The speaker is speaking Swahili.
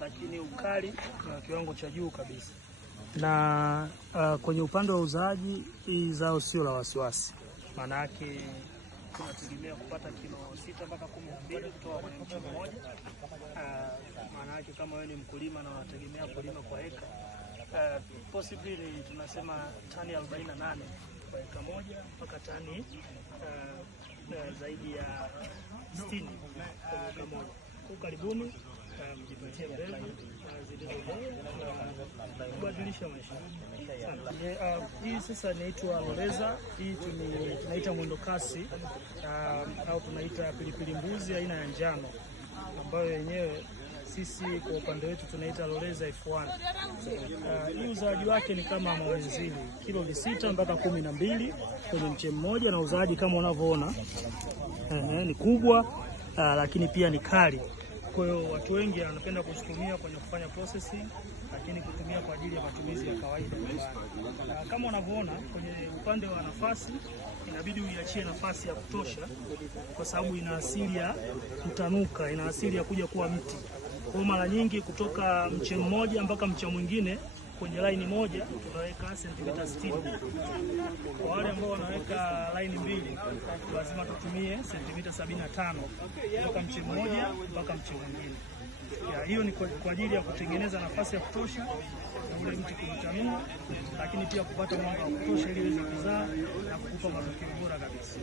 lakini ukali na kiwango cha juu kabisa. Na kwenye upande wa uzaaji, hii zao sio la wasiwasi, maana yake tunategemea kupata kilo 6 mpaka 12 kutoka kwenye mche mmoja. Maana yake kama wewe ni mkulima na unategemea kulima kwa eka, possibly tunasema tani 48 kwa eka moja mpaka tani zaidi ya 60 kwa eka moja. Kwa karibuni mjipatie mbegu kubadilisha maisha. Hii sasa inaitwa Loreza. Hii tunaita mwendo kasi au tunaita pilipili mbuzi aina ya njano, ambayo yenyewe sisi kwa upande wetu tunaita Loreza F1. Hii uzaaji wake ni kama mawenzili, kilo 6 mpaka 12 kwenye mche mmoja, na uzaaji kama unavyoona ni kubwa, lakini pia ni kali. Kwa hiyo watu wengi wanapenda kutumia kwenye kufanya processing, lakini kutumia kwa ajili ya matumizi ya kawaida. Kama unavyoona kwenye upande wa nafasi, inabidi uiachie nafasi ya kutosha, kwa sababu ina asili ya kutanuka, ina asili ya kuja kuwa mti. Kwa mara nyingi kutoka mche mmoja mpaka mche mwingine kwenye line moja tunaweka sentimita 60. Kwa wale ambao wanaweka line mbili, lazima tutumie sentimita 75 kutoka mche mmoja mpaka mche mwingine. Hiyo ni kwa ajili ya kutengeneza nafasi ya kutosha na ule mti kutanua, lakini pia kupata mwanga wa kutosha ili iweze kuzaa na kukupa matokeo bora kabisa.